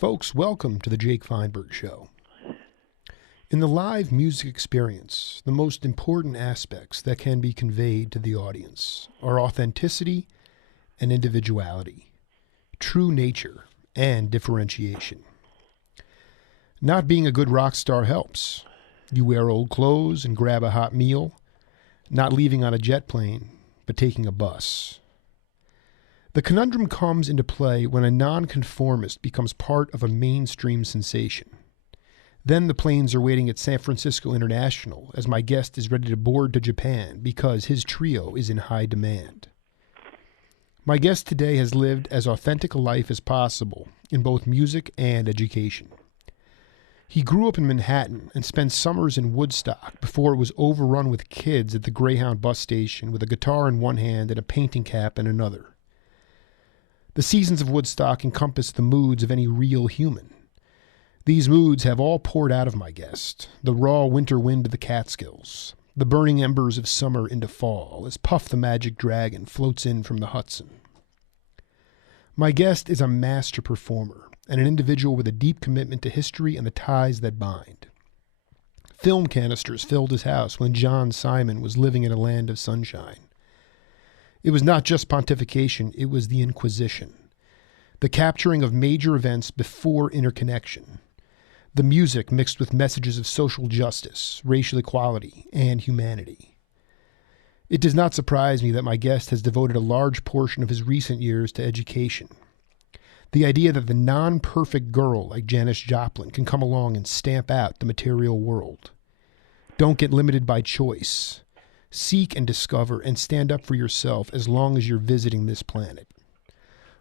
Folks, welcome to the Jake Feinberg Show. In the live music experience, the most important aspects that can be conveyed to the audience are authenticity and individuality, true nature, and differentiation. Not being a good rock star helps. You wear old clothes and grab a hot meal, not leaving on a jet plane, but taking a bus. The conundrum comes into play when a non-conformist becomes part of a mainstream sensation. Then the planes are waiting at San Francisco International as my guest is ready to board to Japan because his trio is in high demand. My guest today has lived as authentic a life as possible in both music and education. He grew up in Manhattan and spent summers in Woodstock before it was overrun with kids at the Greyhound bus station with a guitar in one hand and a painting cap in another. The seasons of Woodstock encompass the moods of any real human. These moods have all poured out of my guest, the raw winter wind of the Catskills, the burning embers of summer into fall, as Puff the Magic Dragon floats in from the Hudson. My guest is a master performer and an individual with a deep commitment to history and the ties that bind. Film canisters filled his house when John Simon was living in a land of sunshine. It was not just pontification, it was the Inquisition. The capturing of major events before interconnection. The music mixed with messages of social justice, racial equality, and humanity. It does not surprise me that my guest has devoted a large portion of his recent years to education. The idea that the non-perfect girl like Janis Joplin can come along and stamp out the material world. Don't get limited by choice. Seek and discover and stand up for yourself as long as you're visiting this planet.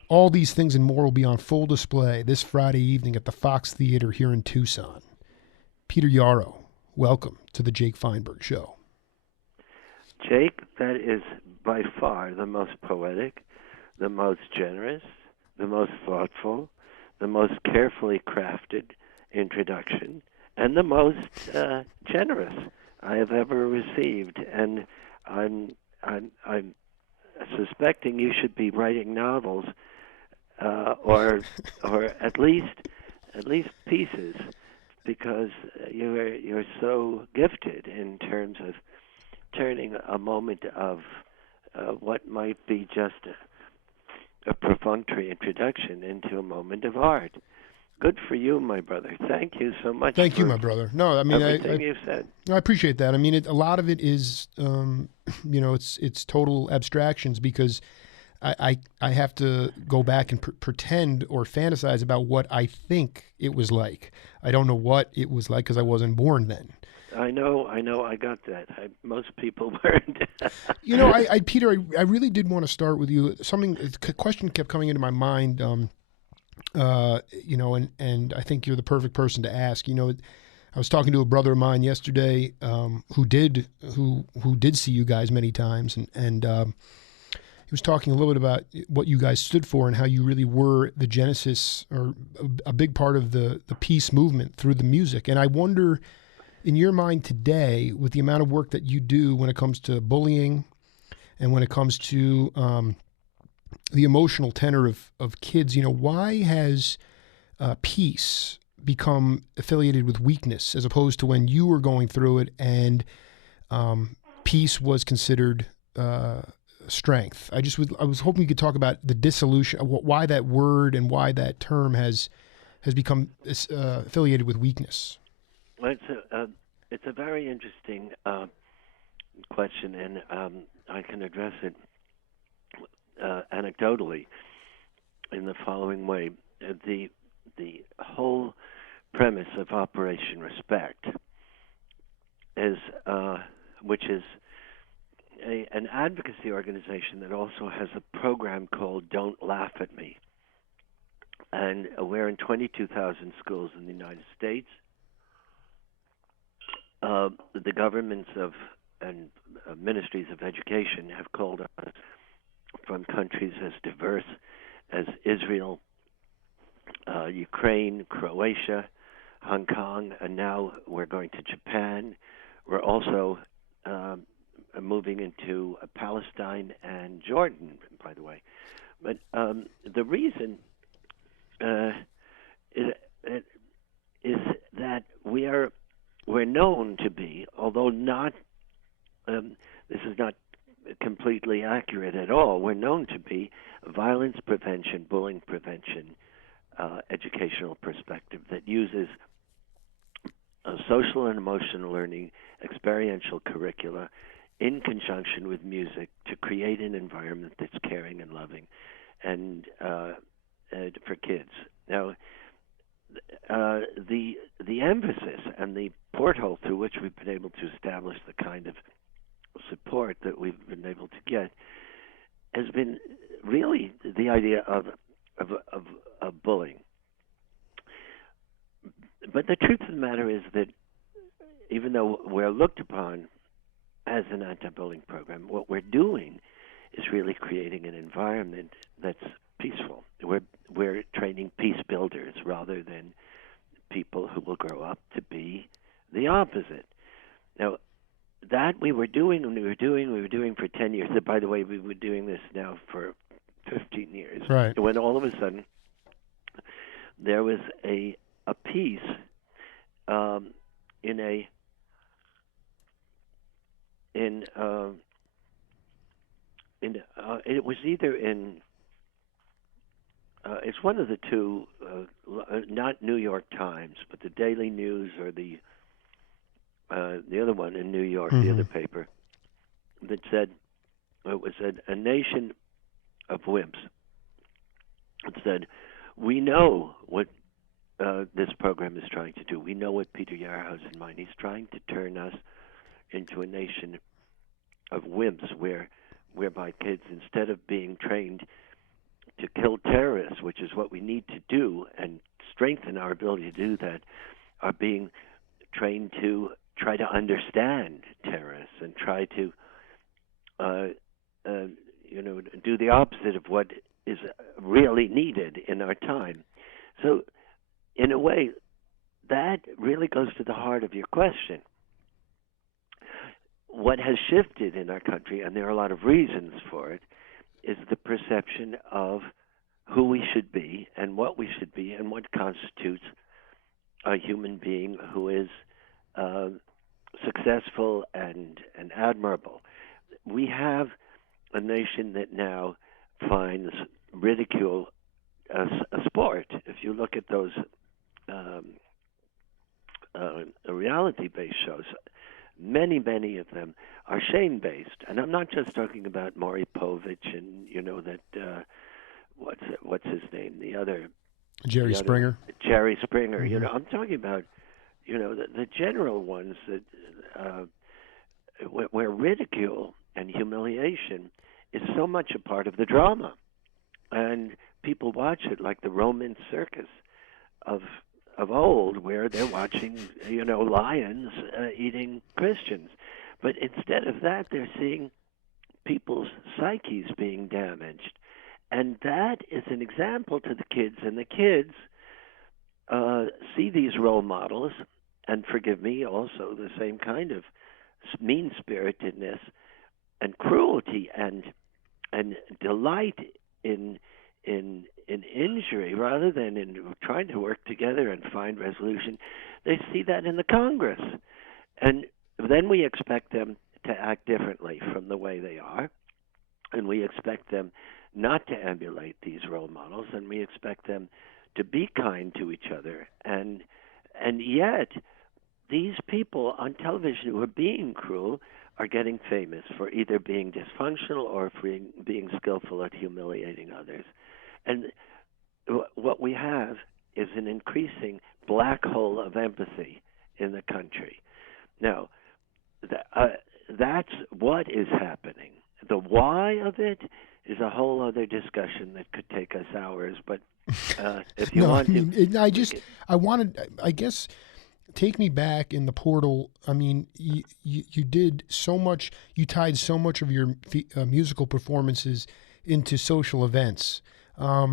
All these things and more will be on full display this Friday evening at the Fox Theater here in Tucson. Peter Yarrow, welcome to the Jake Feinberg Show. Jake, that is by far the most poetic, the most generous, the most thoughtful, the most carefully crafted introduction, and the most generous I have ever received, and I'm suspecting you should be writing novels, or at least pieces, because you're so gifted in terms of turning a moment of what might be just a perfunctory introduction into a moment of art. Good for you, my brother. Thank you so much. Thank you, my brother. No, I mean, everything you've said. No, I appreciate that. I mean, a lot of it is, it's total abstractions because I have to go back and pretend or fantasize about what I think it was like. I don't know what it was like because I wasn't born then. I know. I got that. Most people weren't. Peter, I really did want to start with you. A question kept coming into my mind. And I think you're the perfect person to ask. I was talking to a brother of mine yesterday who did see you guys many times, and he was talking a little bit about what you guys stood for and how you really were the genesis or a big part of the peace movement through the music. And I wonder, in your mind today, with the amount of work that you do when it comes to bullying and when it comes to the emotional tenor of kids, why has peace become affiliated with weakness as opposed to when you were going through it and peace was considered strength? I was hoping you could talk about the dissolution, why that word and why that term has become affiliated with weakness. Well, it's a very interesting question, and I can address it anecdotally in the following way. The whole premise of Operation Respect is, which is an advocacy organization that also has a program called Don't Laugh at Me. And we're in 22,000 schools in the United States. The governments and ministries of education have called us from countries as diverse as Israel, Ukraine, Croatia, Hong Kong, and now we're going to Japan. We're also moving into Palestine and Jordan, by the way. But the reason known to be, although not, this is not completely accurate at all, we're known to be violence prevention, bullying prevention, educational perspective that uses social and emotional learning, experiential curricula, in conjunction with music to create an environment that's caring and loving, and for kids. Now, the emphasis and the porthole through which we've been able to establish the kind of support that we've been able to get has been really the idea of bullying. But the truth of the matter is that even though we're looked upon as an anti-bullying program, what we're doing is really creating an environment that's peaceful. We're training peace builders rather than people who will grow up to be the opposite. Now, that we were doing for 10 years. By the way, we were doing this now for 15 years. Right. When all of a sudden there was a piece it was either in it's one of the two, not New York Times, but the Daily News or the other one in New York, the other paper, that said it was a nation of wimps. It said, we know what this program is trying to do. We know what Peter Yarrow has in mind. He's trying to turn us into a nation of wimps whereby kids, instead of being trained to kill terrorists, which is what we need to do and strengthen our ability to do that, are being trained to try to understand terrorists and try to do the opposite of what is really needed in our time. So in a way, that really goes to the heart of your question. What has shifted in our country, and there are a lot of reasons for it, is the perception of who we should be and what we should be and what constitutes a human being who is successful and admirable. We have a nation that now finds ridicule a sport. If you look at those reality-based shows, many of them are shame-based, and I'm not just talking about Maury Povich and that what's his name, the other Jerry Springer. Jerry Springer. Mm-hmm. I'm talking about the general ones that where ridicule and humiliation is so much a part of the drama, and people watch it like the Roman circus of old, where they're watching lions eating Christians. But instead of that, they're seeing people's psyches being damaged, and that is an example to the kids. And the kids see these role models, and forgive me, also the same kind of mean-spiritedness and cruelty and delight in injury rather than in trying to work together and find resolution. They see that in the Congress. And then we expect them to act differently from the way they are, and we expect them not to emulate these role models, and we expect them to be kind to each other. And yet, these people on television who are being cruel are getting famous for either being dysfunctional or for being skillful at humiliating others. And what we have is an increasing black hole of empathy in the country. Now, that's what is happening. The why of it is a whole other discussion that could take us hours. But if you want to, take me back in the portal. I mean, you did so much. You tied so much of your musical performances into social events. I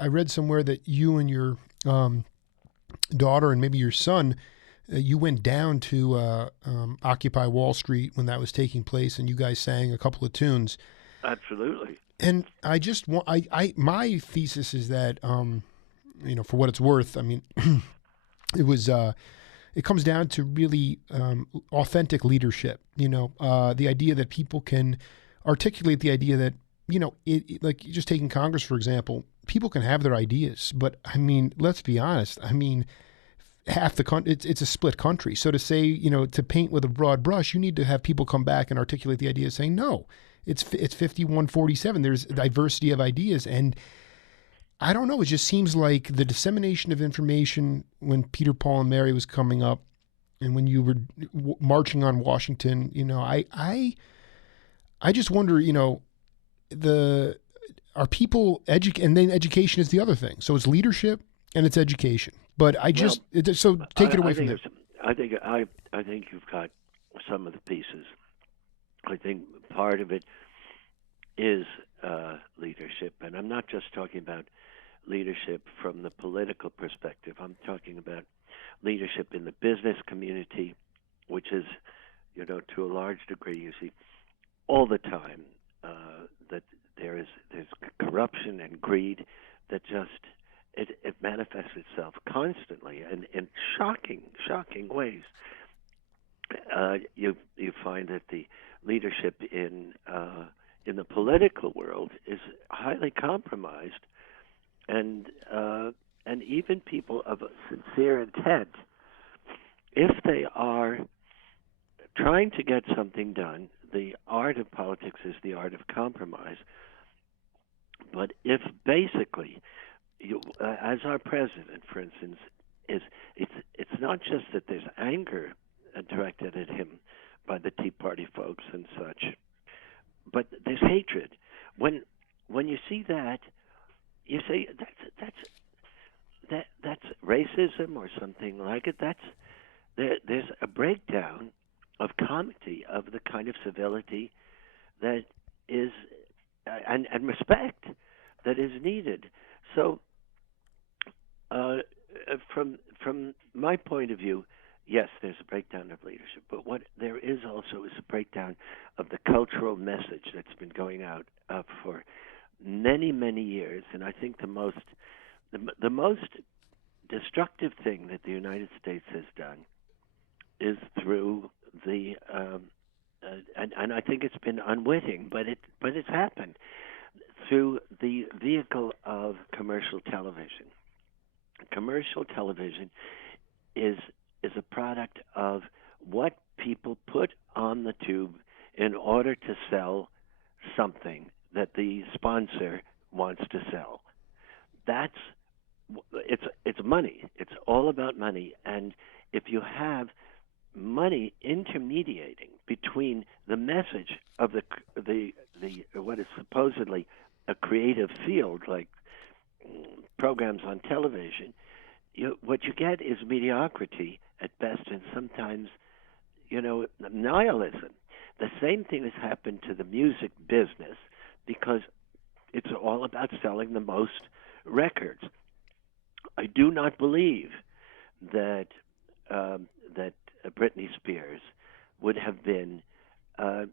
read somewhere that you and your daughter and maybe your son, you went down to Occupy Wall Street when that was taking place, and you guys sang a couple of tunes. Absolutely. And I just want, my thesis is that, for what it's worth, I mean, it was it comes down to really authentic leadership. The idea that people can articulate the idea that like just taking Congress for example, people can have their ideas, but I mean, let's be honest. I mean, half the country, it's a split country. So to say, to paint with a broad brush, you need to have people come back and articulate the idea saying, no, it's 51-47. There's diversity of ideas. And I don't know. It just seems like the dissemination of information when Peter, Paul, and Mary was coming up, and when you were marching on Washington, I just wonder, are people and then education is the other thing. So it's leadership and it's education. But so take it away from there. I think you've got some of the pieces. I think part of it is leadership, and I'm not just talking about leadership from the political perspective. I'm talking about leadership in the business community, which is, to a large degree, you see all the time that there's corruption and greed that just it manifests itself constantly and in shocking ways. You find that the leadership in the political world is highly compromised, and even people of sincere intent, if they are trying to get something done, the art of politics is the art of compromise. But if basically, as our president, for instance, it's not just that there's anger directed at him by the Tea Party folks and such, but there's hatred. When you see that, you say that's racism or something like it. There's a breakdown of comity, of the kind of civility that is and respect that is needed. So, from my point of view, yes, there's a breakdown of leadership, but what there is also is a breakdown of the cultural message that's been going out for many years. And I think the most destructive thing that the United States has done is through the and I think it's been unwitting, but it's happened through the vehicle of commercial television. Commercial television is a product of what people put on the tube in order to sell something that the sponsor wants to sell. It's money. It's all about money. And if you have money intermediating between the message of the what is supposedly a creative field like programs on television, what you get is mediocrity at best, and sometimes nihilism. The same thing has happened to the music business because it's all about selling the most records. I do not believe that Britney Spears would have been, a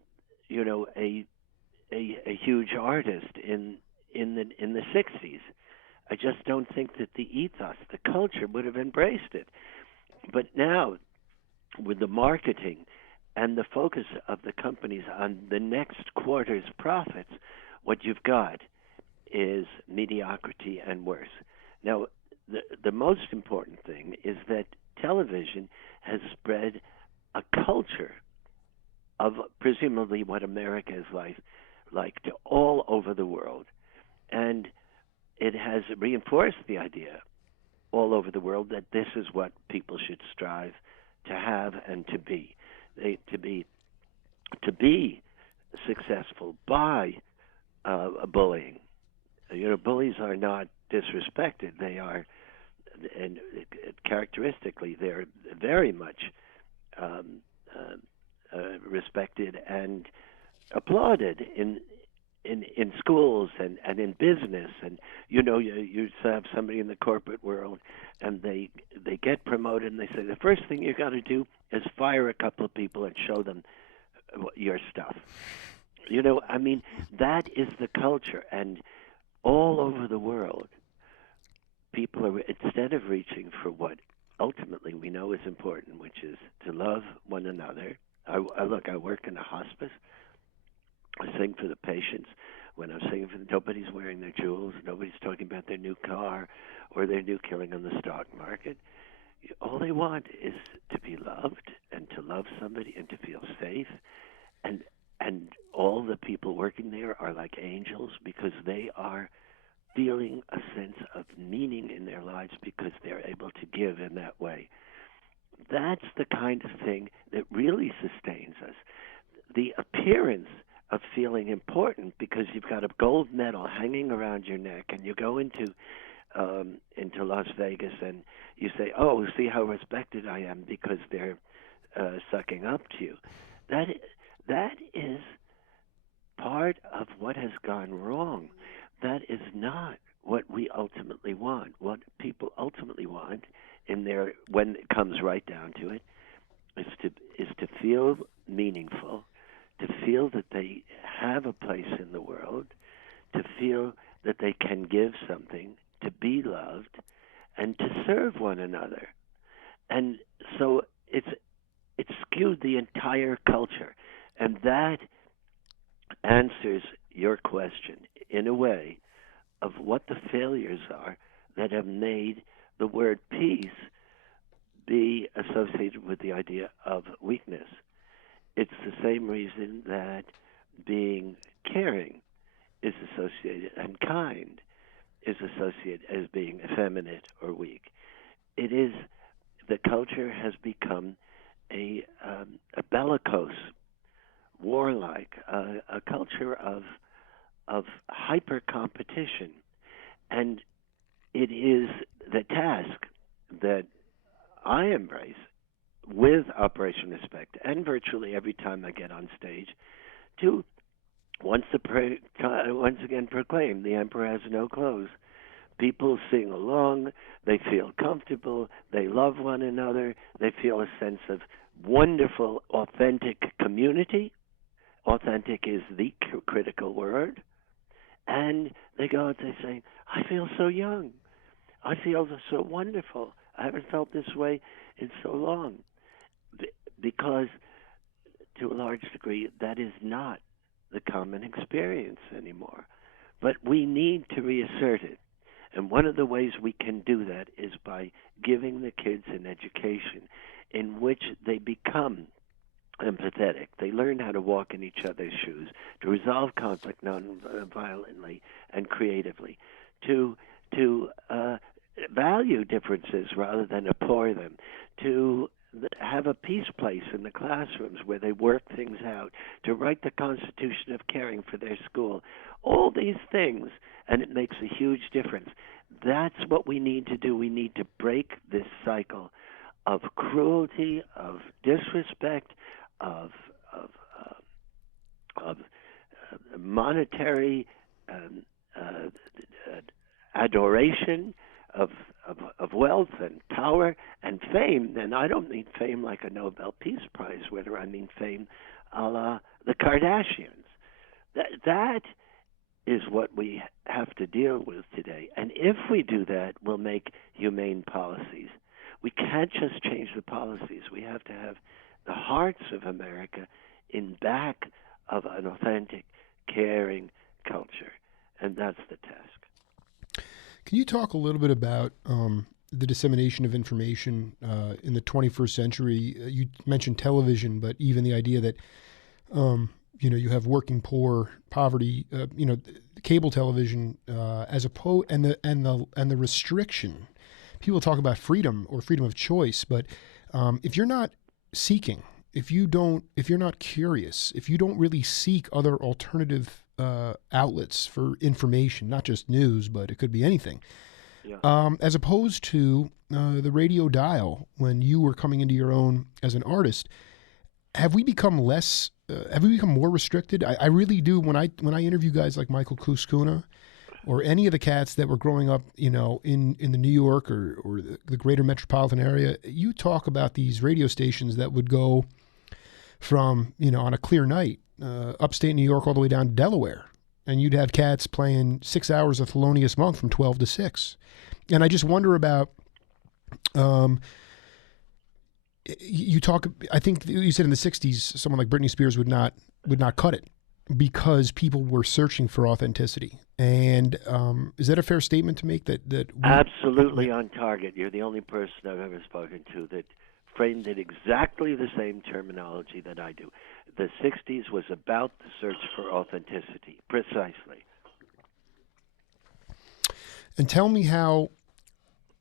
huge artist in the 60s. I just don't think that the ethos, the culture, would have embraced it. But now, with the marketing and the focus of the companies on the next quarter's profits, what you've got is mediocrity and worse. Now, the most important thing is that television has spread a culture of presumably what America is like to all over the world. And it has reinforced the idea all over the world that this is what people should strive to have and to be. To be successful by bullying. Bullies are not disrespected. They are, and characteristically, they're very much respected and applauded in schools and in business. And you have somebody in the corporate world, and they get promoted, and they say the first thing you got to do is fire a couple of people and show them your stuff. That is the culture, and all over the world, people are, instead of reaching for what ultimately we know is important, which is to love one another. I work in a hospice. I sing for the patients. When I'm singing for them, nobody's wearing their jewels. Nobody's talking about their new car or their new killing on the stock market. All they want is to be loved and to love somebody and to feel safe. And all the people working there are like angels because they are feeling a sense of meaning in their lives because they're able to give in that way. That's the kind of thing that really sustains us. The appearance of feeling important because you've got a gold medal hanging around your neck and you go into Las Vegas and you say, oh, see how respected I am because they're sucking up to you. That is part of what has gone wrong. That is not what we ultimately want. What people ultimately want when it comes right down to it is to feel meaningful, to feel that they have a place in the world, to feel that they can give something, to be loved, and to serve one another. And so it's skewed the entire culture. And that answers your question in a way of what the failures are that have made the word peace be associated with the idea of weakness. It's the same reason that being caring is associated and kind is associated as being effeminate or weak. It is the culture has become a bellicose, warlike, a culture of hyper competition, and it is the task that I embrace with Operation Respect and virtually every time I get on stage to once again proclaim the emperor has no clothes. People sing along, they feel comfortable, they love one another, they feel a sense of wonderful, authentic community. Authentic is the critical word. And they go out, they say, I feel so young. I feel so wonderful. I haven't felt this way in so long. Because, to a large degree, that is not the common experience anymore. But we need to reassert it. And one of the ways we can do that is by giving the kids an education in which they become empathetic. They learn how to walk in each other's shoes, to resolve conflict non-violently and creatively, to value differences rather than abhor them, to have a peace place in the classrooms where they work things out, to write the constitution of caring for their school. All these things, and it makes a huge difference. That's what we need to do. We need to break this cycle of cruelty, of disrespect, of monetary adoration, of wealth and power and fame. And I don't mean fame like a Nobel Peace Prize winner. I mean fame a la the Kardashians. That is what we have to deal with today. And if we do that, we'll make humane policies. We can't just change the policies. We have to have the hearts of America in back of an authentic, caring culture. And that's the task. Can you talk a little bit about the dissemination of information in the 21st century? You mentioned television, but even the idea that, you have working poor, poverty, cable television, as opposed, and the restriction. People talk about freedom or freedom of choice, but if you're not seeking, if you're not curious, if you don't really seek other alternative outlets for information, not just news, but it could be anything. Yeah. As opposed to the radio dial when you were coming into your own as an artist, have we become less? Have we become more restricted? I really do. When I interview guys like Michael Kuskuna or any of the cats that were growing up, in the New York or the greater metropolitan area, you talk about these radio stations that would go from, on a clear night, upstate New York all the way down to Delaware. And you'd have cats playing 6 hours of Thelonious Monk from 12 to 6. And I just wonder about you talk. I think you said in the '60s, someone like Britney Spears would not cut it because people were searching for authenticity. And is that a fair statement to make? Absolutely on target. You're the only person I've ever spoken to that framed it exactly the same terminology that I do. The '60s was about the search for authenticity, precisely. And tell me how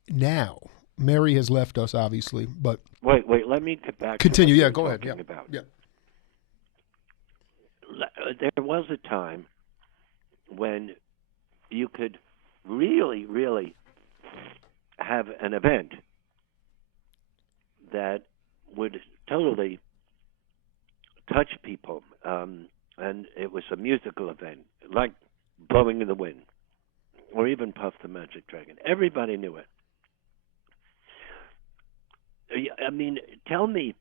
now. Mary has left us, obviously, but wait. Let me get back. Continue. To yeah, what go ahead. talking Yeah. about. Yeah. There was a time when you could really, really have an event that would totally touch people, and it was a musical event, like Blowing in the Wind, or even Puff the Magic Dragon. Everybody knew it. I mean, tell me,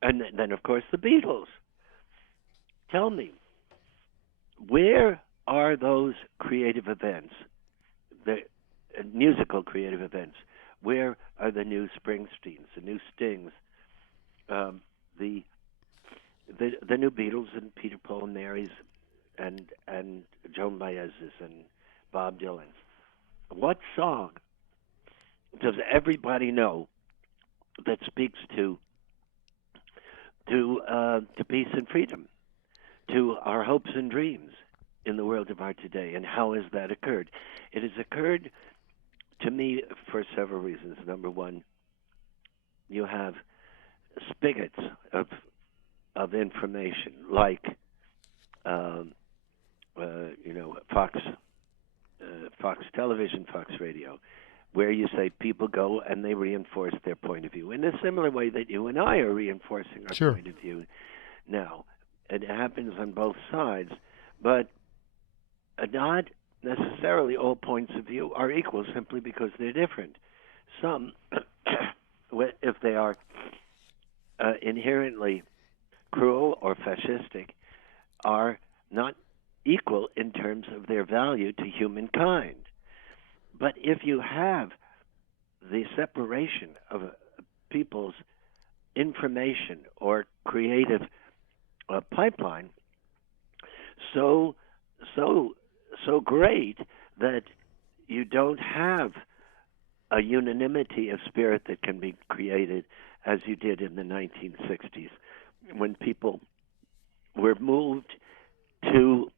and then of course the Beatles. Tell me, where are those creative events, the musical creative events? Where are the new Springsteens, the new Stings, the new Beatles and Peter, Paul and Mary's, and Joan Baez's and Bob Dylan's? What song does everybody know that speaks to peace and freedom, to our hopes and dreams in the world of art today? And how has that occurred? It has occurred to me for several reasons. Number one, you have spigots of information, like Fox Television, Fox Radio, where you say people go and they reinforce their point of view in a similar way that you and I are reinforcing our Sure. point of view now. It happens on both sides, but not necessarily all points of view are equal simply because they're different. Some, if they are inherently cruel or fascistic, are not equal in terms of their value to humankind. But if you have the separation of people's information or creative pipeline so great that you don't have a unanimity of spirit that can be created as you did in the 1960s, when people were moved to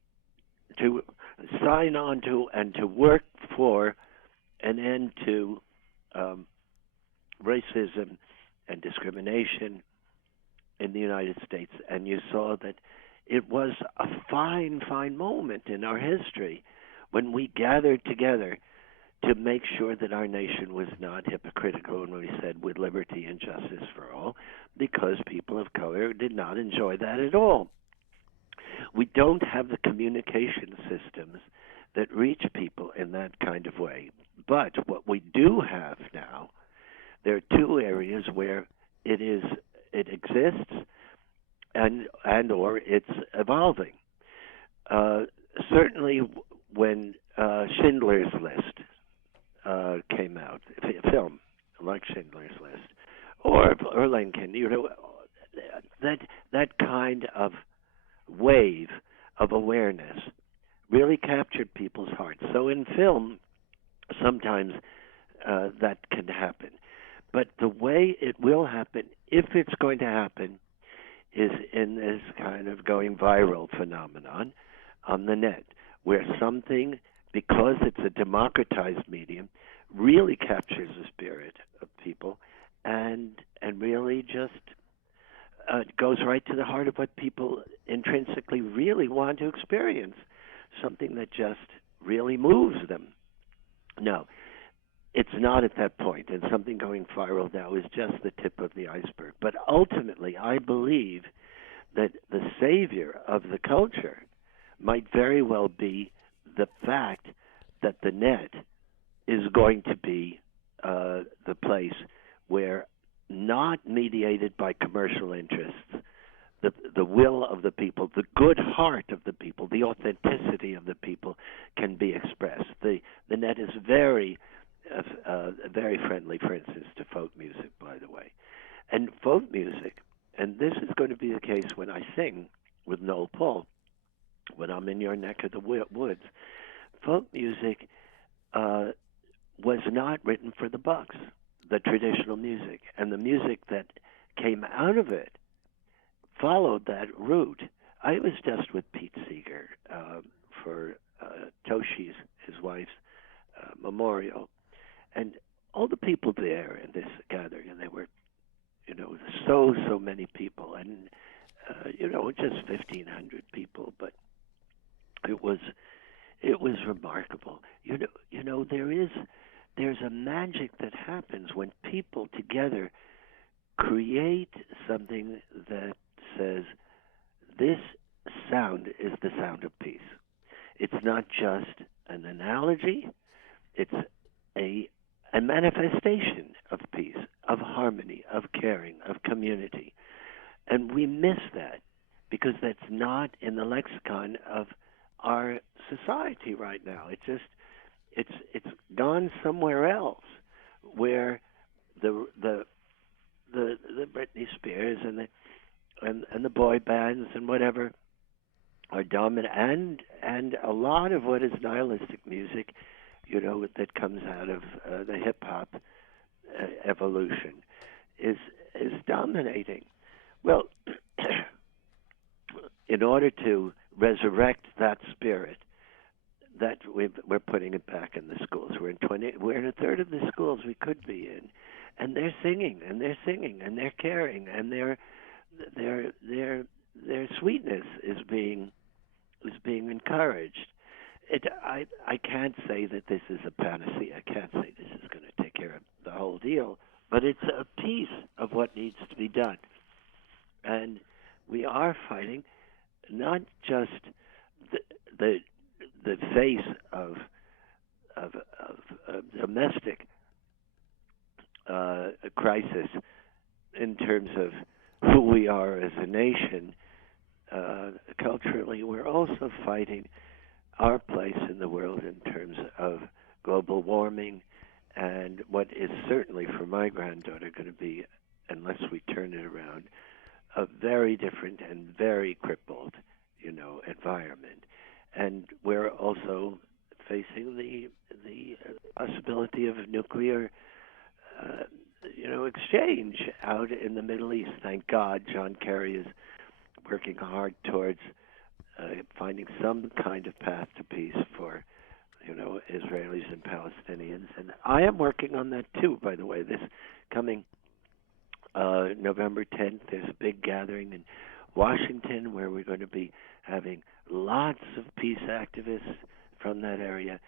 sign on to and to work for an end to racism and discrimination in the United States. And you saw that it was a fine, fine moment in our history when we gathered together to make sure that our nation was not hypocritical when we said with liberty and justice for all, because people of color did not enjoy that at all. We don't have the communication systems that reach people in that kind of way. But what we do have now, there are two areas where it exists and or it's evolving. Certainly when Schindler's List came out, a film like Schindler's List, or Lincoln, that kind of wave of awareness really captured people's hearts. So in film, sometimes that can happen. But the way it will happen, if it's going to happen, is in this kind of going viral phenomenon on the net, where something, because it's a democratized medium, really captures the spirit of people and really just goes right to the heart of what people intrinsically really want to experience, something that just really moves them. Now, it's not at that point, and something going viral now is just the tip of the iceberg. But ultimately, I believe that the savior of the culture might very well be the fact that the net is going to be the place where, not mediated by commercial interests, the will of the people, the good heart of the people, the authenticity of the people can be expressed. The net is very friendly, for instance, to folk music, by the way. And folk thing with Noel Paul when I'm in your neck of the woods. Folk music was not written for the bucks, the traditional music. And the music that came out of it followed that route. I was just with Pete Seeger for Toshi's, his wife's, memorial. And all the people there in this gathering, and they were, so many people, and, just 1,500 people, but it was remarkable. There's a magic that happens when people together create something that says, this sound is the sound of peace. It's not just an analogy, it's a manifestation of peace, of harmony, of caring, of community. And we miss that because that's not in the lexicon of our society right now. It's gone somewhere else, where the Britney Spears and the boy bands and whatever are dominant, and a lot of what is nihilistic music, that comes out of the hip hop evolution is dominating. Well, in order to resurrect that spirit, that we're putting it back in the schools. We're in a third of the schools we could be in, and they're singing and they're caring, and their sweetness is being encouraged. I can't say that this is a panacea. I can't say this is going to take care of the whole deal, but it's a piece of what needs to be done. And we are fighting not just the face of domestic crisis in terms of who we are as a nation culturally. We're also fighting our place in the world in terms of global warming and what is certainly for my granddaughter going to be, unless we turn it around, a very different and very crippled, environment. And we're also facing the possibility of nuclear, exchange out in the Middle East. Thank God John Kerry is working hard towards finding some kind of path to peace for, Israelis and Palestinians. And I am working on that too, by the way. This coming November 10th, there's a big gathering in Washington where we're going to be having lots of peace activists from that area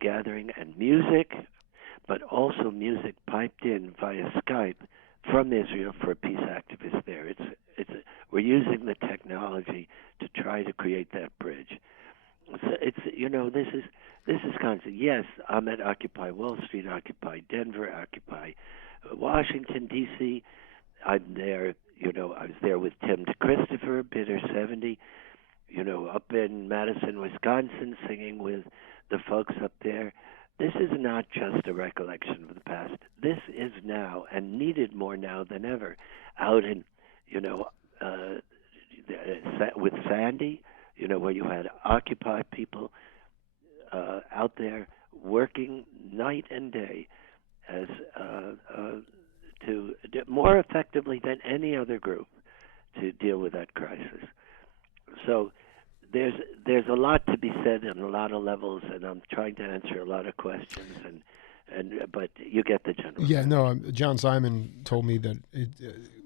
gathering, and music, but also music piped in via Skype from Israel for peace activists there. We're using the technology to try to create that bridge. So this is constant. Yes, I'm at Occupy Wall Street, Occupy Denver, Occupy Washington, D.C. I'm there, I was there with Tim DeChristopher, Bitter 70, up in Madison, Wisconsin, singing with the folks up there. This is not just a recollection of the past. This is now, and needed more now than ever, out in, with Sandy, where you had Occupy people out there working night and day as to more effectively than any other group to deal with that crisis. So there's a lot to be said on a lot of levels, and I'm trying to answer a lot of questions, but you get the general. Yeah, no. John Simon told me that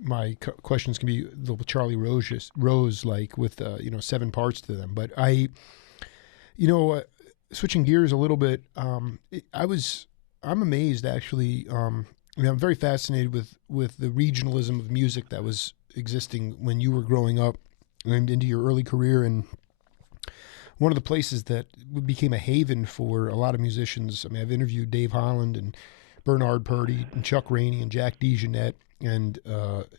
my questions can be the Charlie Rose like with 7 parts to them. But switching gears a little bit, I'm amazed actually. I'm very fascinated with the regionalism of music that was existing when you were growing up and into your early career. And one of the places that became a haven for a lot of musicians, I've interviewed Dave Holland and Bernard Purdy and Chuck Rainey and Jack DeJohnette and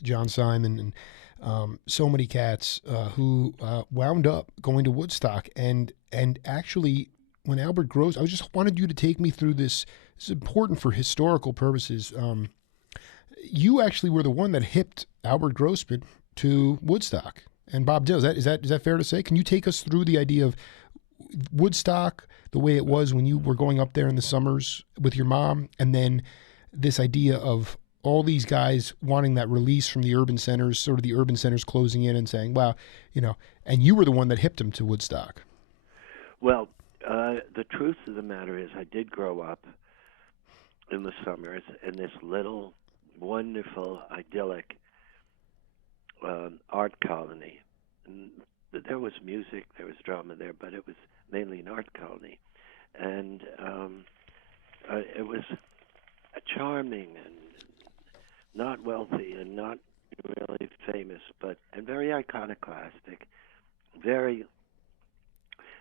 John Simon and so many cats who wound up going to Woodstock. And actually, when Albert Gross, I just wanted you to take me through this. This is important for historical purposes. You actually were the one that hipped Albert Grossman to Woodstock. And Bob Dylan, is that fair to say? Can you take us through the idea of Woodstock, the way it was when you were going up there in the summers with your mom, and then this idea of all these guys wanting that release from the urban centers, sort of the urban centers closing in and saying, "Wow, and you were the one that hipped them to Woodstock." Well, the truth of the matter is I did grow up in the summers in this little, wonderful, idyllic art colony. And there was music, there was drama there, but it was mainly an art colony. And it was charming and not wealthy and not really famous, and very iconoclastic, very,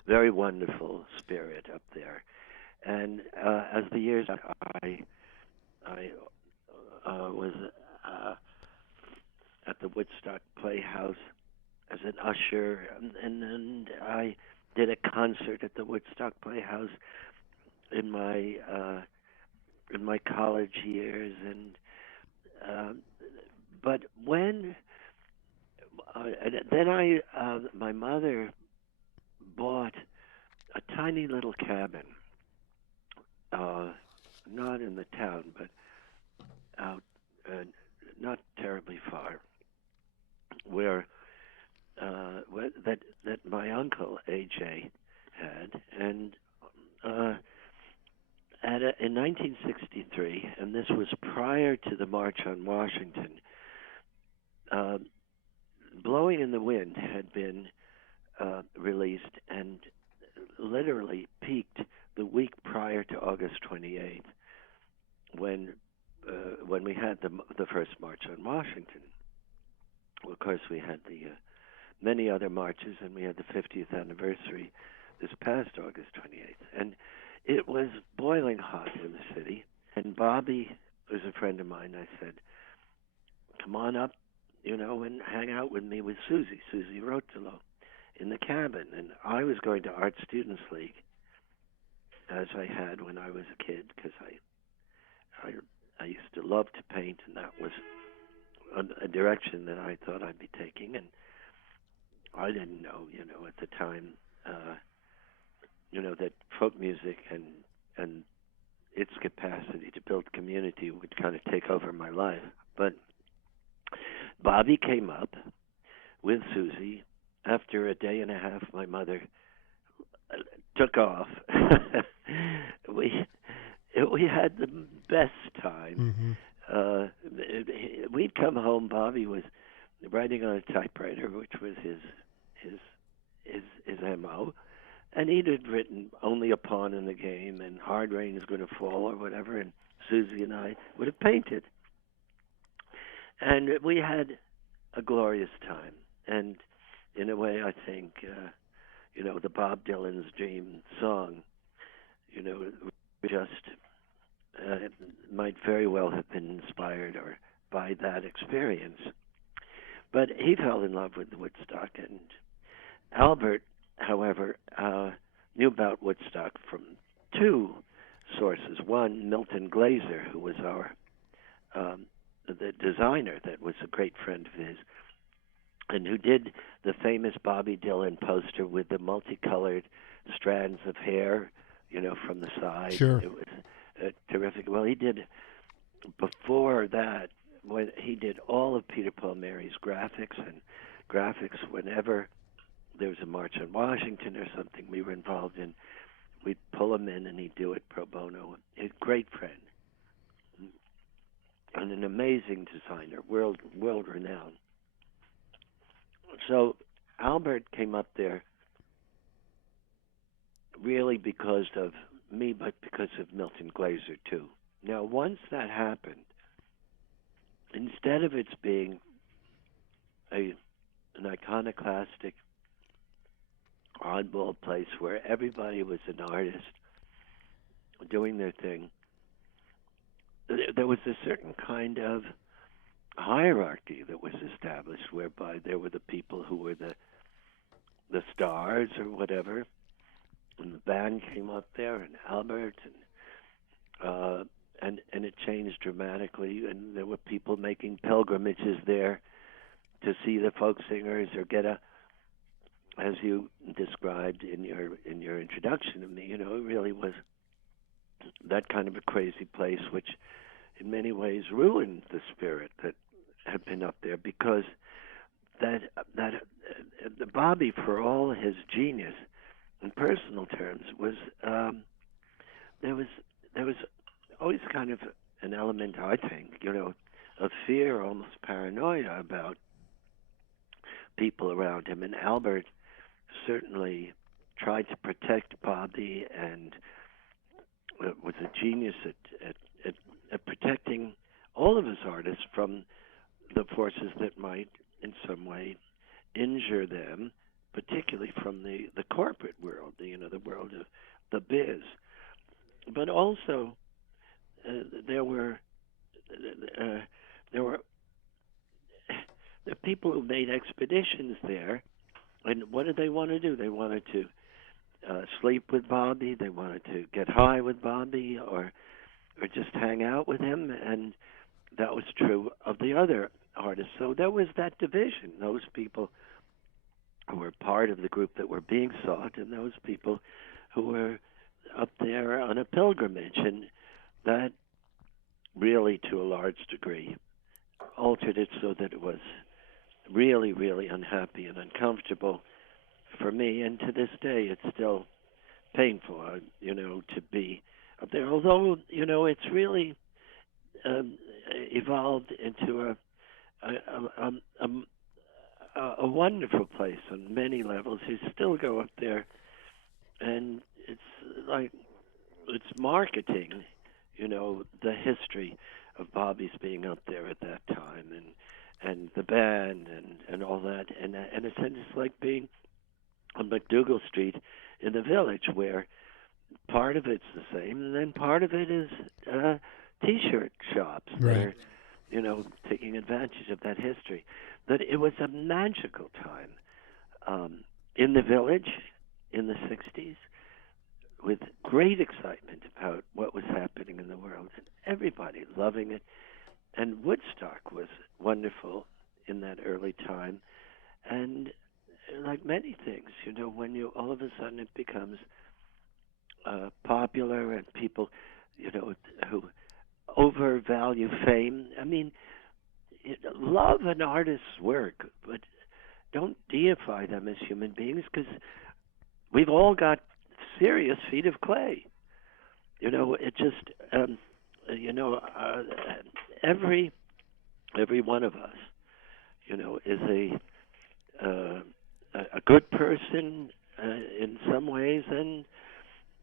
very wonderful spirit up there. And as the years, I was at the Woodstock Playhouse as an usher, and I did a concert at the Woodstock Playhouse in my college years, and but when then my mother bought a tiny little cabin, not in the town, but out, not terribly far, where that my uncle AJ had, and in 1963, and this was prior to the March on Washington, "Blowing in the Wind" had been released and literally peaked the week prior to August 28th, when we had the first March on Washington. Of course, we had the many other marches, and we had the 50th anniversary this past August 28th. And it was boiling hot in the city. And Bobby was a friend of mine. I said, "Come on up, and hang out with me with Susie Rotolo in the cabin." And I was going to Art Students League, as I had when I was a kid, because I used to love to paint, and that was a direction that I thought I'd be taking. And I didn't know, at the time, that folk music and its capacity to build community would kind of take over my life. But Bobby came up with Susie. After a day and a half, my mother took off. We had the best time. Mm-hmm. We'd come home. Bobby was writing on a typewriter, which was his MO, and he'd had written "Only a Pawn in the Game" and "Hard Rain is Going to Fall" or whatever, and Susie and I would have painted, and we had a glorious time. And in a way, I think, the Bob Dylan's Dream song, just might very well have been inspired or by that experience. But he fell in love with Woodstock, and Albert, however, knew about Woodstock from two sources. One, Milton Glaser, who was the designer that was a great friend of his, and who did the famous Bobby Dylan poster with the multicolored strands of hair, from the side. Sure. It was terrific. Well, he did, before that, when he did all of Peter Paul Mary's graphics whenever there was a March on Washington or something we were involved in, we'd pull him in and he'd do it pro bono. A great friend and an amazing designer, world renowned. So Albert came up there really because of me, but because of Milton Glaser too. Now, once that happened, instead of its being an iconoclastic, oddball place where everybody was an artist doing their thing, there was a certain kind of hierarchy that was established, whereby there were the people who were the stars or whatever, and the band came up there, and Albert, and it changed dramatically, and there were people making pilgrimages there to see the folk singers or get a, as you described in your introduction to me, it really was that kind of a crazy place, which in many ways ruined the spirit that had been up there, because that Bobby, for all his genius in personal terms, was there was always kind of an element, I think, of fear, almost paranoia about people around him. And Albert certainly tried to protect Bobby and was a genius at protecting all of his artists from the forces that might in some way injure them, particularly from the corporate world, the world of the biz. But also there were people who made expeditions there, and what did they want to do? They wanted to sleep with Bobby, they wanted to get high with Bobby, or just hang out with him, and that was true of the other artists. So there was that division, those people who were part of the group that were being sought, and those people who were up there on a pilgrimage, and that really, to a large degree, altered it so that it was really, really unhappy and uncomfortable for me. And to this day, it's still painful, to be up there. Although, it's really evolved into a wonderful place on many levels. You still go up there, and it's like it's marketing, the history of Bobby's being up there at that time, and the band and all that, and in a sense it's like being on McDougal Street in the Village, where part of it's the same, and then part of it is T-shirt shops. Right. They're, taking advantage of that history. But it was a magical time in the Village in the 60s, with great excitement about what was happening in the world, and everybody loving it. And Woodstock was wonderful in that early time. And like many things, when you all of a sudden it becomes popular, and people, who overvalue fame. I mean, love an artist's work, but don't deify them as human beings, because we've all got serious feet of clay. It just, every one of us, is a good person in some ways, and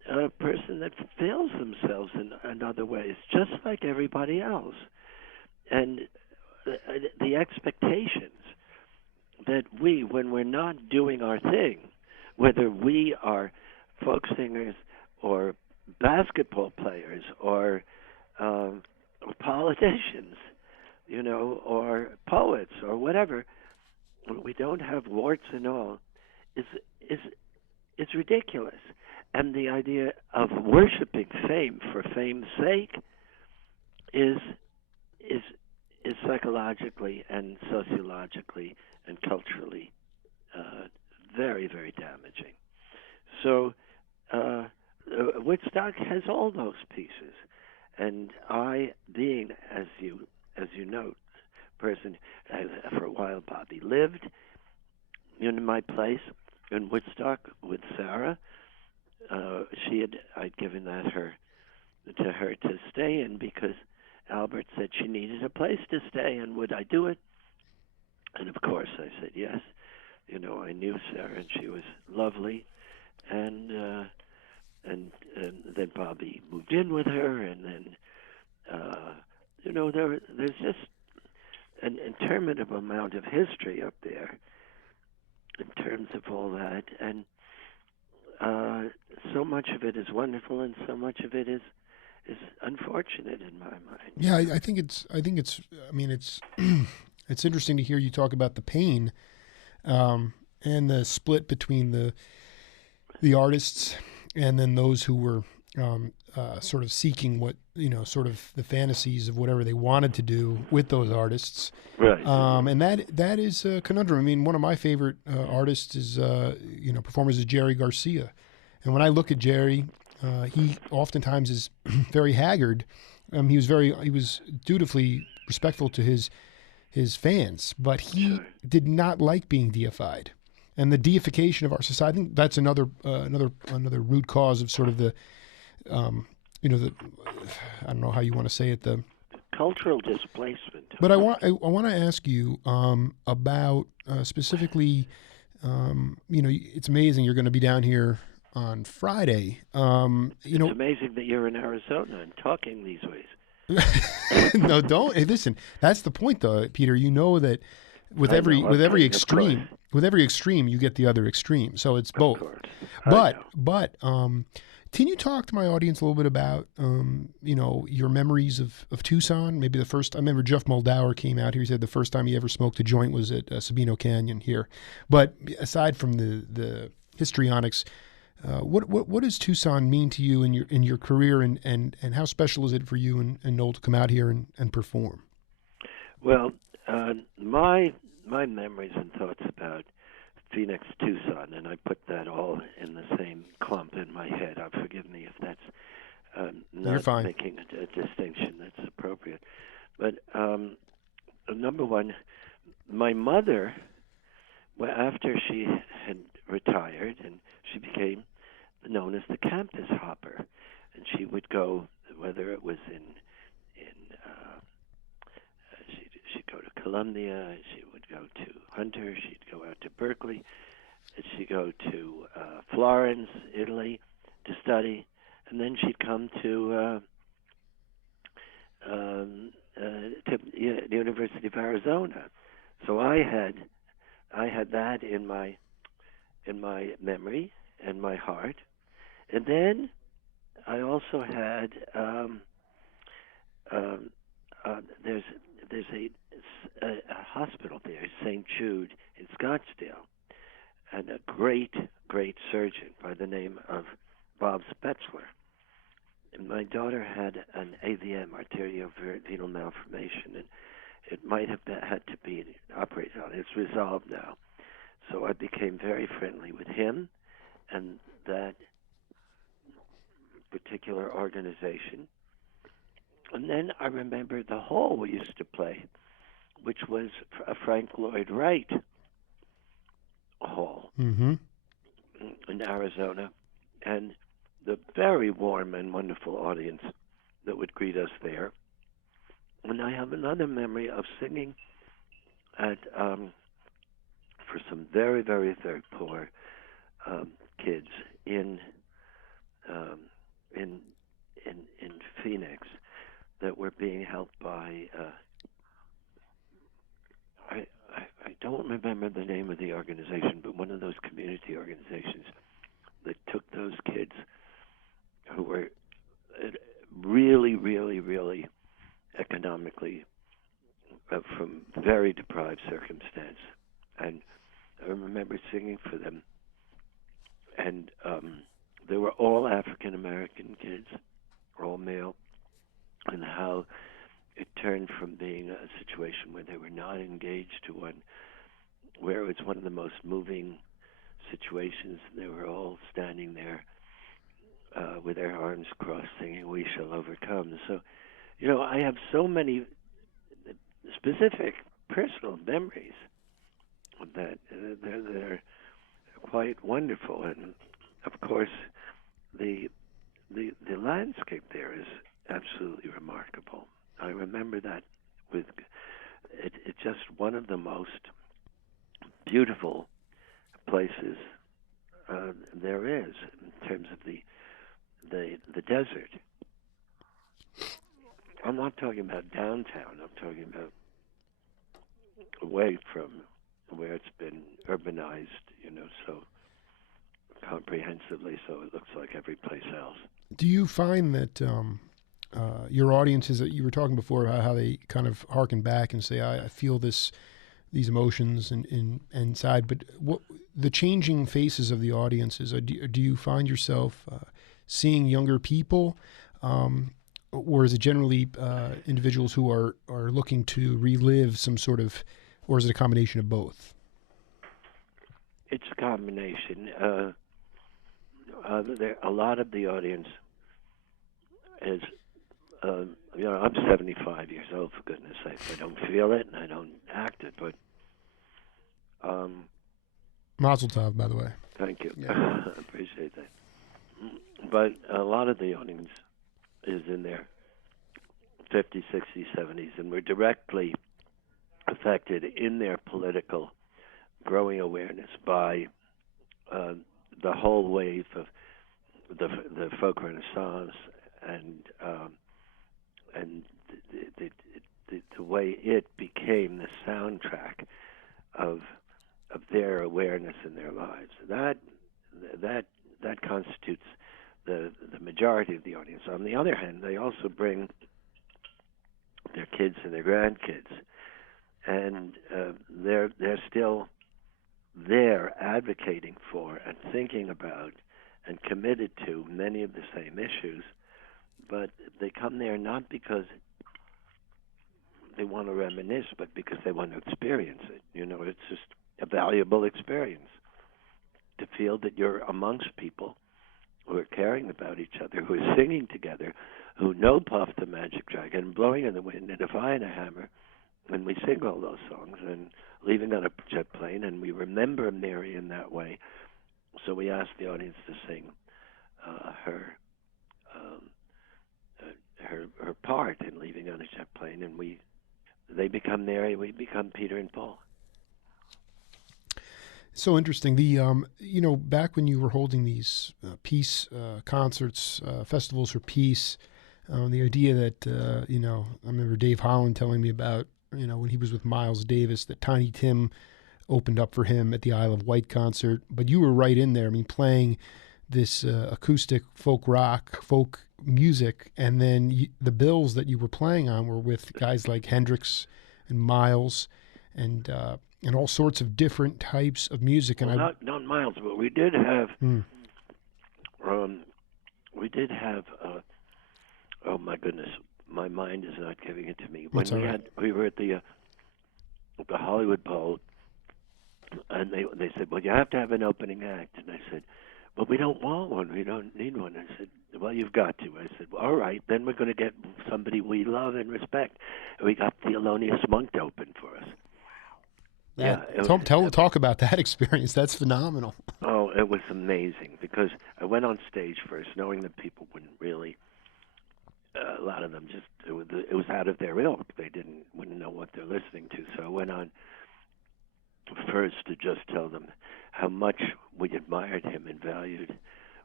a person that fails themselves in other ways, just like everybody else. And the expectations that when we're not doing our thing, whether we are folk singers or basketball players or politicians, or poets or whatever, we don't have warts and all, is ridiculous. And the idea of worshiping fame for fame's sake is psychologically and sociologically and culturally very, very damaging. So Woodstock has all those pieces, and I, being, as you note, person for a while, Bobby lived in my place in Woodstock with Sarah. I'd given that to her to stay in, because Albert said she needed a place to stay, and would I do it? And of course I said yes. I knew Sarah, and she was lovely, and then Bobby moved in with her, and then there's just an interminable amount of history up there in terms of all that, and so much of it is wonderful, and so much of it is unfortunate in my mind. Yeah, I think it's. I mean, it's it's interesting to hear you talk about the pain, and the split between the artists and then those who were sort of seeking what, sort of the fantasies of whatever they wanted to do with those artists. Right. And that is a conundrum. I mean, one of my favorite artists is, performers is Jerry Garcia. And when I look at Jerry, he oftentimes is very haggard. He was dutifully respectful to his fans, but he did not like being deified. And the deification of our society, I think that's another root cause of sort of the, I don't know how you want to say it, the cultural displacement. But I want to ask you about specifically, it's amazing you're going to be down here on Friday. It's amazing that you're in Arizona and talking these ways. No, don't. Hey, listen, that's the point, though, Peter. You know that with every extreme, you get the other extreme. So it's both. But can you talk to my audience a little bit about, your memories of Tucson? Maybe the first. I remember Jeff Moldauer came out here. He said the first time he ever smoked a joint was at Sabino Canyon here. But aside from the histrionics, what does Tucson mean to you in your career, and how special is it for you and Noel to come out here and perform? Well, my memories and thoughts about Phoenix, Tucson, and I put that all in the same clump in my head. Forgive me if that's not making a distinction that's appropriate. But number one, my mother, after she had retired, and she became known as the campus hopper, and she would go, whether it was she'd go to Columbia, she would go to Hunter, she'd go out to Berkeley, she'd go to Florence, Italy, to study, and then she'd come to the University of Arizona. So I had that in my memory and my heart, and then I also had there's a hospital there, St. Jude in Scottsdale, and a great surgeon by the name of Bob Spetzler. And my daughter had an AVM, arteriovenous malformation, and it might have had to be operated on. It's resolved now. So I became very friendly with him and that particular organization. And then I remember the hall we used to play, which was a Frank Lloyd Wright hall in Arizona, and the very warm and wonderful audience that would greet us there. And I have another memory of singing at for some very, very, very poor kids in Phoenix that were being helped by I don't remember the name of the organization, but one of those community organizations that took those kids who were really, really, really economically from very deprived circumstance. And I remember singing for them. And they were all African-American kids, all male, and how it turned from being a situation where they were not engaged to one where it was one of the most moving situations. They were all standing there with their arms crossed singing, "We Shall Overcome." So, I have so many specific personal memories that are quite wonderful. And, of course, the landscape there is absolutely remarkable. I remember that it's just one of the most beautiful places there is in terms of the desert. I'm not talking about downtown. I'm talking about away from where it's been urbanized, so comprehensively, so it looks like every place else. Do you find that your audiences, that you were talking before, how they kind of harken back and say, I feel these emotions inside, but what the changing faces of the audiences, do you find yourself seeing younger people, or is it generally individuals who are looking to relive some sort of, or is it a combination of both? It's a combination. A lot of the audience is, I'm 75 years old, for goodness sake. I don't feel it and I don't act it, but. Mazel tov, by the way. Thank you. Yeah. I appreciate that. But a lot of the audience is in their 50s, 60s, 70s, and we're directly affected in their political growing awareness by the whole wave of the folk renaissance and the way it became the soundtrack of their awareness in their lives. That constitutes the majority of the audience. On the other hand, they also bring their kids and their grandkids, and they're still there advocating for and thinking about and committed to many of the same issues, but they come there not because they want to reminisce, but because they want to experience it. It's just a valuable experience to feel that you're amongst people who are caring about each other, who are singing together, who know Puff the Magic Dragon, Blowing in the Wind, and If I Had a Hammer, and we sing all those songs, and Leaving on a Jet Plane, and we remember Mary in that way. So we ask the audience to sing her part in Leaving on a Jet Plane, and they become Mary, we become Peter and Paul. So interesting. The back when you were holding these peace concerts, festivals for peace, the idea that I remember Dave Holland telling me about when he was with Miles Davis that Tiny Tim opened up for him at the Isle of Wight concert, but you were right in there. I mean, playing this acoustic folk rock, folk music, and then the bills that you were playing on were with guys like Hendrix and Miles and all sorts of different types of music. And not Miles, but we did have oh my goodness, my mind is not giving it to me. When we were at the Hollywood Bowl, and they said, well, you have to have an opening act, and I said, well, we don't want one, we don't need one. I said, well, you've got to. I said, well, all right, then we're going to get somebody we love and respect. And we got Thelonious Monk to open for us. Talk about that experience. That's phenomenal. Oh, it was amazing because I went on stage first, knowing that people wouldn't really. A lot of them it was out of their ilk. They wouldn't know what they're listening to. So I went on first to just tell them how much we admired him and valued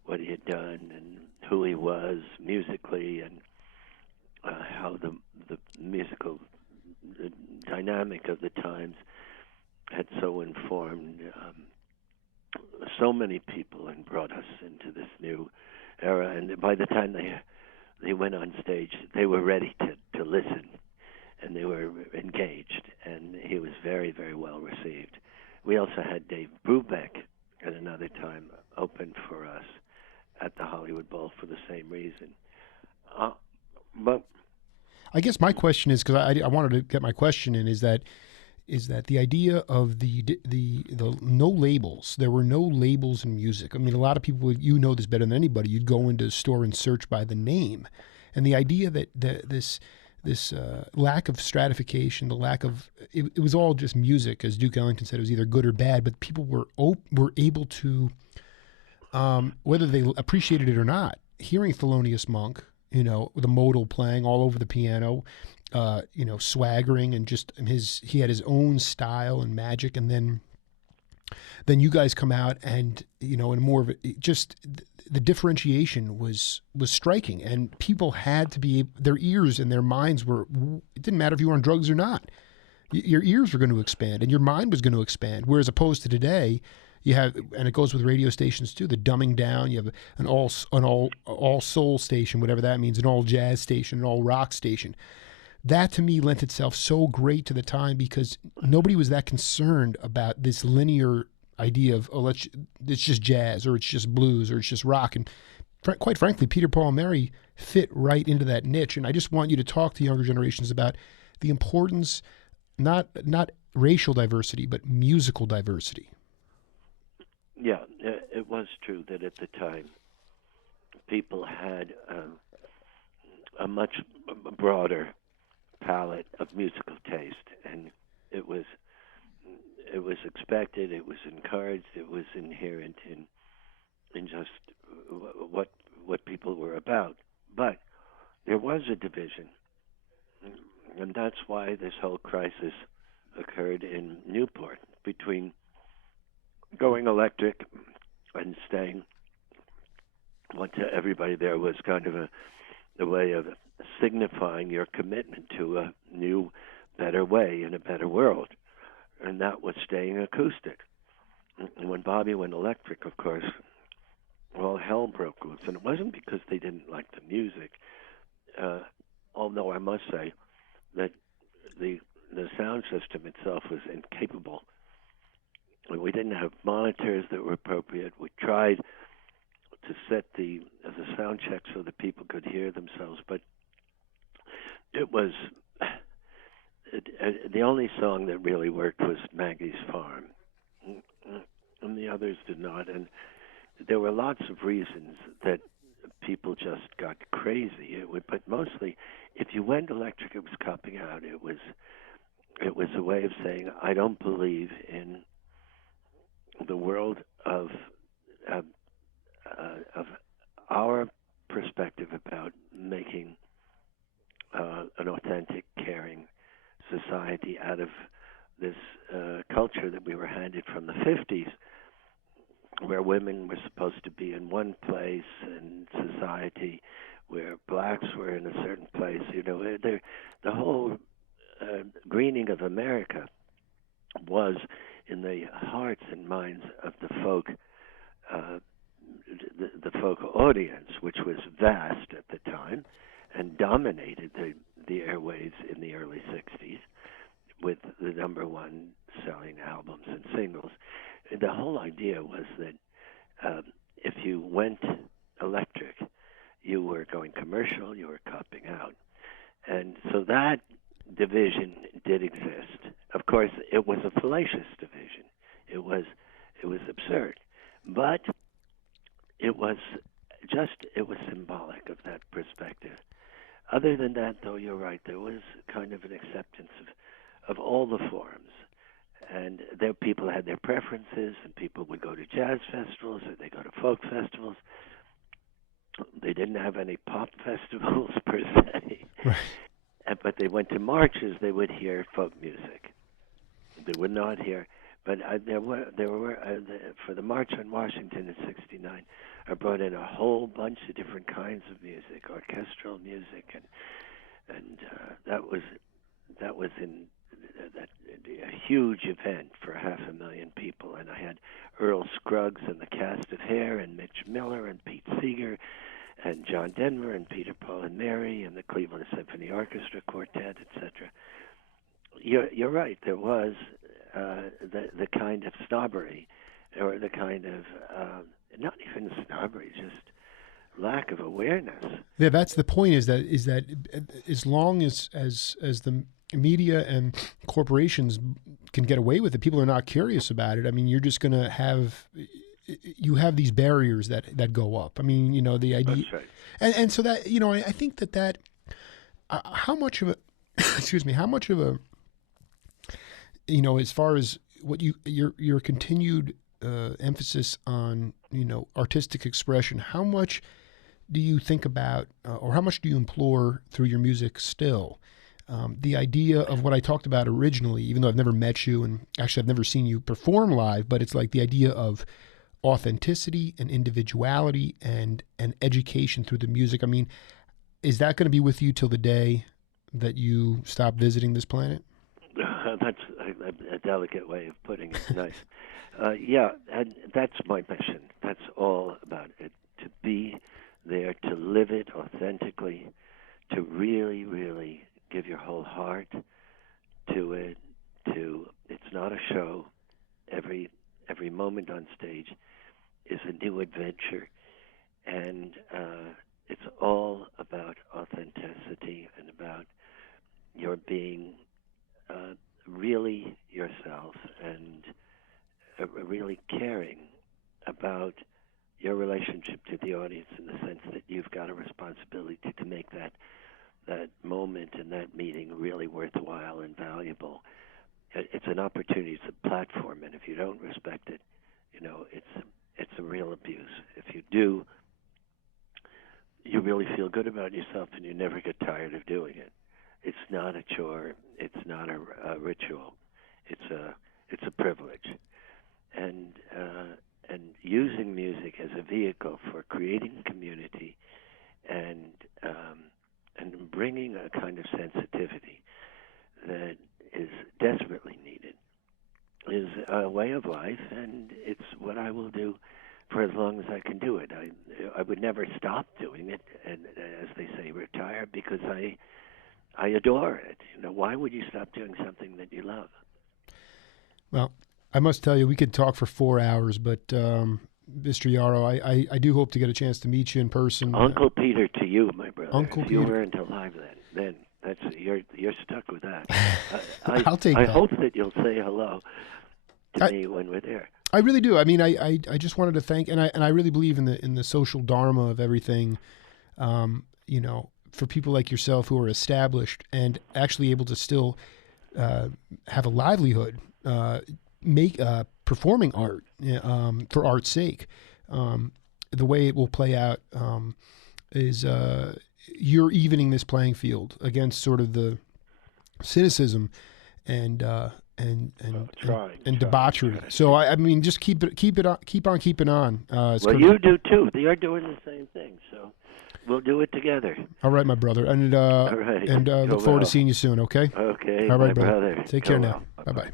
what he had done and who he was musically, and how the musical dynamic of the times had so informed so many people and brought us into this new era. And by the time they went on stage, they were ready to listen, and they were engaged, and he was very, very well received. We also had Dave Brubeck at another time open for us at the Hollywood Bowl for the same reason. But I guess my question is, because I wanted to get my question in, is that the idea of the no labels. There were no labels in music. I mean, a lot of people, you know this better than anybody, you'd go into a store and search by the name. And the idea that this lack of stratification, the lack of, it was all just music, as Duke Ellington said, it was either good or bad, but people were able to, whether they appreciated it or not, hearing Thelonious Monk, with a modal playing all over the piano, swaggering, and just he had his own style and magic. And then you guys come out and, in more of just the differentiation was striking, and people had to be, their ears and their minds it didn't matter if you were on drugs or not. Your ears were going to expand and your mind was going to expand. Whereas opposed to today, you have, and it goes with radio stations too, the dumbing down. You have an all soul station, whatever that means, an all jazz station, an all rock station. That to me lent itself so great to the time because nobody was that concerned about this linear idea of, it's just jazz or it's just blues or it's just rock. And quite frankly, Peter, Paul, and Mary fit right into that niche. And I just want you to talk to younger generations about the importance, not racial diversity, but musical diversity. Yeah, it was true that at the time people had a much broader palette of musical taste, and it was expected, it was encouraged, it was inherent in just what people were about. But there was a division, and that's why this whole crisis occurred in Newport between going electric and staying. What to everybody there was kind of a way of signifying your commitment to a new, better way in a better world, and that was staying acoustic. And when Bobby went electric, of course, all hell broke loose, and it wasn't because they didn't like the music. Although I must say that the sound system itself was incapable. We didn't have monitors that were appropriate. We tried to set the sound check so that people could hear themselves, but it was the only song that really worked was Maggie's Farm, and the others did not. And there were lots of reasons that people just got crazy. But mostly, if you went electric, it was copping out. It was a way of saying, I don't believe in the world of our perspective about making an authentic, caring society out of this culture that we were handed from the 50s, where women were supposed to be in one place in society, where blacks were in a certain place. You know, the whole greening of America was in the hearts and minds of the folk, the folk audience, which was vast at the time and dominated the airwaves in the early 60s with the number one selling albums and singles. The whole idea was that if you went electric, you were going commercial, you were copping out. And so that division did exist. Of course, it was a fallacious division. It was absurd. But it was symbolic of that perspective. Other than that, though, you're right, there was kind of an acceptance of all the forms. And there people had their preferences, and people would go to jazz festivals or they go to folk festivals. They didn't have any pop festivals per se. Right. But they went to marches, they would hear folk music. They would not hear, but there were for the March on Washington in '69, I brought in a whole bunch of different kinds of music, orchestral music, and that was a huge event for 500,000 people. And I had Earl Scruggs and the Cast of Hair, and Mitch Miller, and Pete Seeger, and John Denver, and Peter, Paul, and Mary, and the Cleveland Symphony Orchestra Quartet, etc. You're right. There was the kind of snobbery, or the kind of not even snobbery, just lack of awareness. Yeah, that's the point. Is that as long as the media and corporations can get away with it, people are not curious about it. I mean, you're just going to have these barriers that go up. I mean, you know, the idea, That's right. and so that, you know, I think that how much of a how much of a, you know, as far as what your continued emphasis on, you know, artistic expression, how much do you think about, or how much do you implore through your music still? The idea of what I talked about originally, even though I've never met you, and actually I've never seen you perform live, but it's like the idea of authenticity and individuality and education through the music. I mean, is that going to be with you till the day that you stop visiting this planet? That's a delicate way of putting it. Nice. Yeah, and that's my mission. That's all about it, to be there, to live it authentically, to really, really give your whole heart to it. It's not a show. Every moment on stage is a new adventure, And it's all about authenticity and about your being really yourself and really caring about your relationship to the audience, in the sense that you've got a responsibility to make that moment and that meeting really worthwhile and valuable. It's an opportunity, it's a platform, and if you don't respect it, it's a real abuse. If you do, you really feel good about yourself and you never get tired of doing it. It's not a chore, it's not a ritual, it's a privilege. And using music as a vehicle for creating community and bringing a kind of sensitivity that is desperately needed is a way of life, and it's what I will do for as long as I can do it. I would never stop doing it, and as they say, retire, because I adore it. Why would you stop doing something that you love? Well, I must tell you, we could talk for 4 hours, but Mr. Yarrow, I do hope to get a chance to meet you in person. Uncle Peter to you, my brother. Uncle if Peter. You weren't alive then that's you're stuck with that. I'll take that. I hope that you'll say hello to me when we're there. I really do. I mean, I just wanted to thank, and I really believe in the social dharma of everything. For people like yourself who are established and actually able to still have a livelihood, make performing art for art's sake. The way it will play out is you're evening this playing field against sort of the cynicism and debauchery. So I mean, just keep on keeping on. You do too. You're doing the same thing, so we'll do it together. All right, my brother, and all right. and look forward to seeing you soon. Okay. Okay. All right, my brother. Take care now. Bye bye.